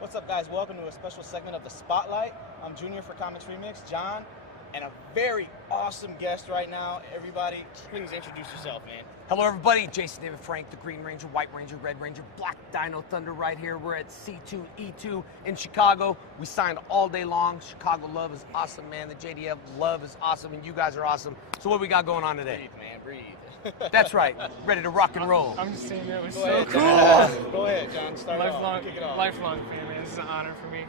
What's up, guys? Welcome to a special segment of The Spotlight. I'm Junior for Comics Remixed, John, and a very awesome guest right now. Everybody, please introduce yourself, man. Hello, everybody. Jason David Frank, the Green Ranger, White Ranger, Red Ranger, Black DINO Thunder right here. We're at C2E2 in Chicago. We signed all day long. Chicago love is awesome, man. The JDF love is awesome, and you guys are awesome. So what we got going on today? Breathe, man, breathe. That's right. Ready to rock and roll. I'm just saying that was Go so ahead, cool. John. Go ahead, John. Start Lifelong, kick it off. lifelong fan, man. This is an honor for me.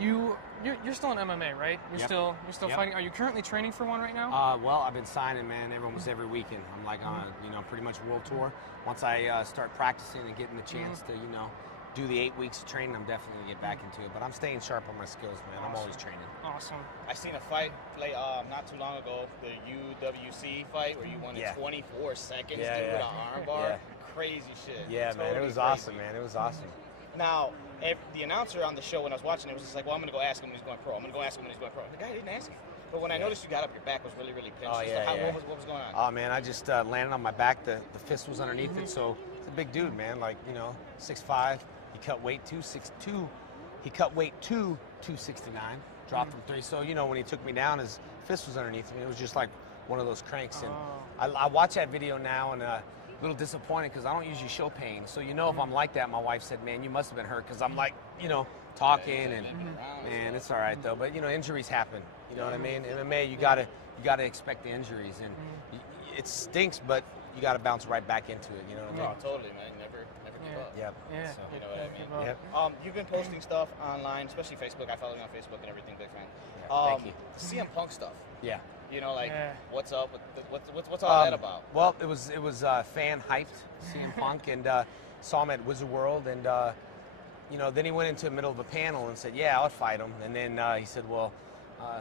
You're still in MMA, right? You're still fighting. Are you currently training for one right now? Well, I've been signing, man, almost every weekend. I'm like on a, pretty much world tour. Once I start practicing and getting the chance to, do the 8 weeks of training, I'm definitely going to get back into it. But I'm staying sharp on my skills, man. I'm always training. Awesome. I seen a fight not too long ago, the UWC fight where you won in 24 seconds with an arm bar. Crazy shit. Yeah, totally man. It was crazy. awesome, man. It was awesome. Now, the announcer on the show when I was watching it was just like, well, I'm going to go ask him when he's going pro. I'm going to go ask him when he's going pro. The guy didn't ask him. But when I noticed you got up, your back was really, really pinched. Oh, yeah, What was going on? Oh, man, I just landed on my back. The fist was underneath it, so it's a big dude, man. Like, 6'5". He cut weight to 6'2". He cut weight to 269. Dropped from 3. So, when he took me down, his fist was underneath me. It was just like one of those cranks. And I watch that video now and a little disappointed because I don't usually show pain. So, if I'm like that, my wife said, man, you must have been hurt because I'm like, talking and man, it's all right though. But injuries happen. You know what I mean? MMA, you gotta expect the injuries, and it stinks, but you gotta bounce right back into it. You know what I mean? Oh, totally, man. Never give up. Yep. Yeah. So, you know what I mean? Yep. You've been posting stuff online, especially Facebook. I follow you on Facebook and everything. Big fan. Thank you. CM Punk stuff. Yeah. What's up? What's all that about? Well, it was fan hyped CM Punk, and saw him at Wizard World, and then he went into the middle of a panel and said, "Yeah, I'll fight him." And then he said, "Well,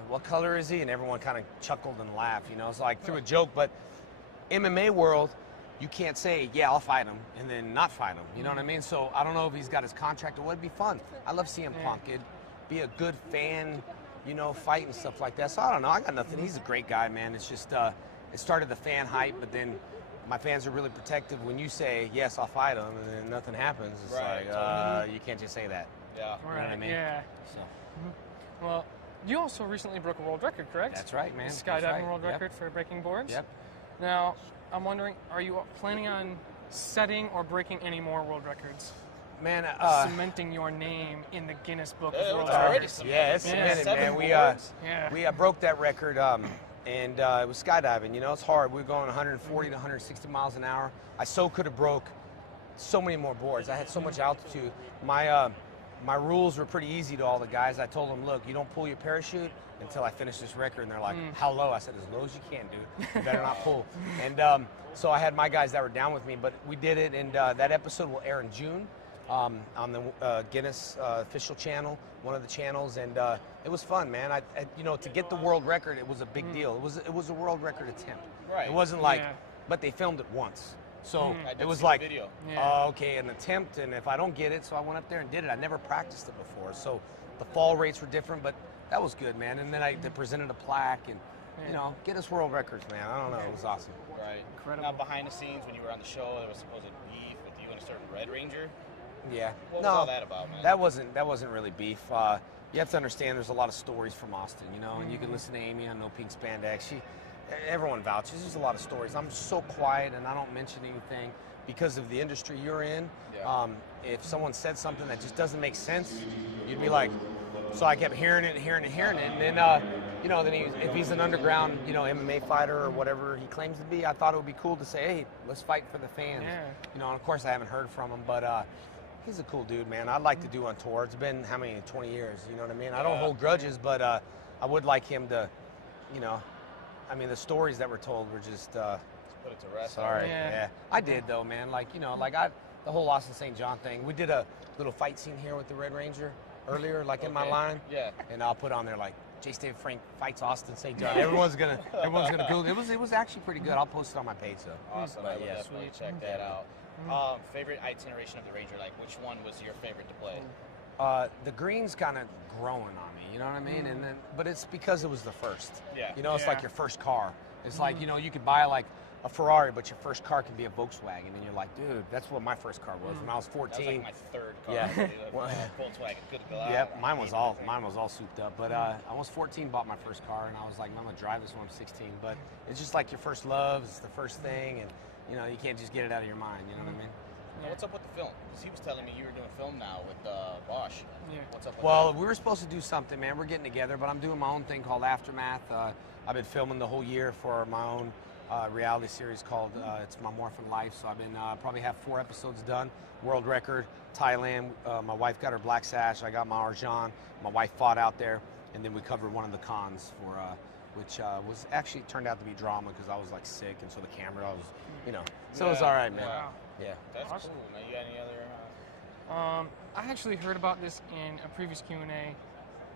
what color is he?" And everyone kind of chuckled and laughed. It's like through a joke, but MMA world, you can't say, "Yeah, I'll fight him," and then not fight him. You know what I mean? So I don't know if he's got his contract or what. It'd be fun. I love CM Punk. It'd be a good fan, fight and stuff like that. So I don't know. I got nothing. He's a great guy, man. It's just it started the fan hype, but then my fans are really protective when you say, yes, I'll fight him, and then nothing happens. It's like, you can't just say that. Yeah. Right. You know what I mean? Yeah. So. Well, you also recently broke a world record, correct? That's right, man. Skydiving world record for breaking boards. Yep. Now, I'm wondering, are you planning on setting or breaking any more world records? Man, cementing your name in the Guinness Book of World already Records. cemented. yeah, it's cemented, man. We broke that record, and it was skydiving. It's hard. We were going 140 to 160 miles an hour. I could have broke so many more boards. I had so much altitude. My rules were pretty easy to all the guys. I told them, look, you don't pull your parachute until I finish this record. And they're like, how low? I said, as low as you can, dude. You better not pull. And so I had my guys that were down with me, but we did it, and that episode will air in June. On the Guinness official channel, one of the channels, and it was fun, man. To get the world record, it was a big deal. It was a world record attempt. Right. It wasn't like, but they filmed it once, so it was like, okay, an attempt, and if I don't get it, so I went up there and did it. I never practiced it before, so the fall rates were different, but that was good, man. And then they presented a plaque, and Guinness World Records, man. I don't know, it was awesome. Right. Incredible. Now, behind the scenes, when you were on the show, there was supposed beef with you and a certain Red Ranger. Yeah. What was all that about, man? That wasn't really beef. You have to understand there's a lot of stories from Austin, and you can listen to Amy on No Pink Spandex. Everyone vouches. There's a lot of stories. I'm so quiet and I don't mention anything because of the industry you're in. Yeah. If someone said something that just doesn't make sense, you'd be like, so I kept hearing it, and then if he's an underground, MMA fighter or whatever he claims to be, I thought it would be cool to say, hey, let's fight for the fans. Yeah. And of course I haven't heard from him, but he's a cool dude, man. I'd like to do on tour. It's been, 20 years, you know what I mean? I don't hold grudges, but I would like him to, the stories that were told were just, put it to rest. Sorry, yeah. I did, though, man. The whole Austin St. John thing. We did a little fight scene here with the Red Ranger earlier, in my line. Yeah. And I'll put on there, Jason David Frank fights Austin St. John. Everyone's gonna Google it. It was actually pretty good. I'll post it on my page, though. Awesome. I would definitely check that out. Favorite iteration of the Ranger, which one was your favorite to play? The green's kind of growing on me, you know what I mean? And then, but it's because it was the first. Yeah. It's like your first car. It's like, you could buy a Ferrari, but your first car can be a Volkswagen, and you're like, dude, that's what my first car was when I was 14. That was like my third car. Yeah. Volkswagen. Good to go out. Yep, mine was all souped up. But I was 14, bought my first car, and I was like, I'm gonna drive this when I'm 16. But it's just like your first love, it's the first thing, and you know, you can't just get it out of your mind. You know what I mean? Now, what's up with the film? Because he was telling me you were doing film now with Bosch. Yeah. What's up with Well, that? we were supposed to do something, man. We're getting together, but I'm doing my own thing called Aftermath. I've been filming the whole year for my own reality series called it's My Morphin' Life. So I've been probably have 4 episodes done. World record, Thailand. My wife got her black sash. I got my Arjan. My wife fought out there, and then we covered one of the cons for which was actually turned out to be drama because I was like sick, and so the camera was, you know, so it was all right, man. Wow. Yeah. That's Awesome. cool, man. You got any other... I actually heard about this in a previous Q&A,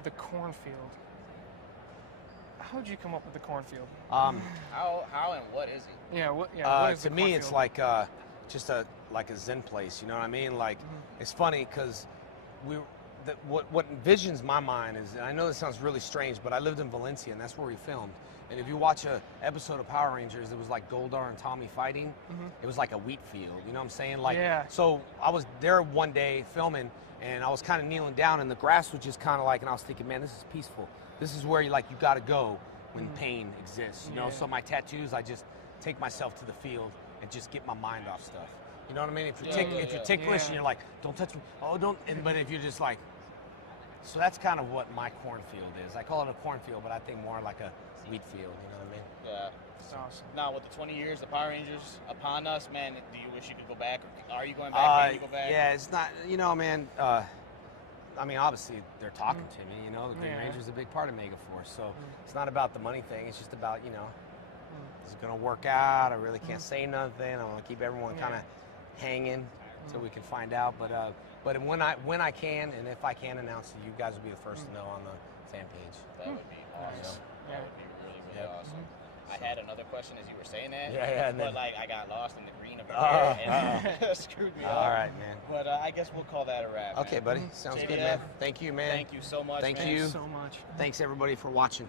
the cornfield. How did you come up with the cornfield? How and what is it? Yeah, what is to the me, it's cornfield? like just a Zen place. You know what I mean? Like it's funny because what envisions my mind is, and I know this sounds really strange, but I lived in Valencia, and that's where we filmed. And if you watch a episode of Power Rangers, it was like Goldar and Tommy fighting. It was like a wheat field. You know what I'm saying? Like, Yeah. So I was there one day filming, and I was kind of kneeling down, and the grass was just kind of like, and I was thinking, man, this is peaceful. This is where you got to go when pain exists. You know, so my tattoos, I just take myself to the field and just get my mind off stuff. You know what I mean? If you're ticklish and you're like, don't touch me, oh don't. But if you're just like, so that's kind of what my cornfield is. I call it a cornfield, but I think more like a wheat field. You know what I mean? Yeah. That's awesome. Now, with the 20 years of Power Rangers upon us, man, do you wish you could go back? Or are you going back? Can you go back? Yeah, it's not. You know, man. I mean, obviously they're talking to me. You know, the Green Ranger's a big part of Megaforce, so it's not about the money thing. It's just about, you know, is it going to work out? I really can't say nothing. I want to keep everyone kind of hanging until we can find out. But when I can and if I can announce it, you guys will be the first to know on the fan page. That would be awesome. Yeah. That would be really, really awesome. I had another question as you were saying that. Yeah, and but then, like I got lost in the green of it and screwed me up. all right, man. But I guess we'll call that a wrap. Okay, man. buddy. Sounds JDF, good, man. Thank you, man. Thank you so much. Thank man. you. So much. Thanks everybody for watching.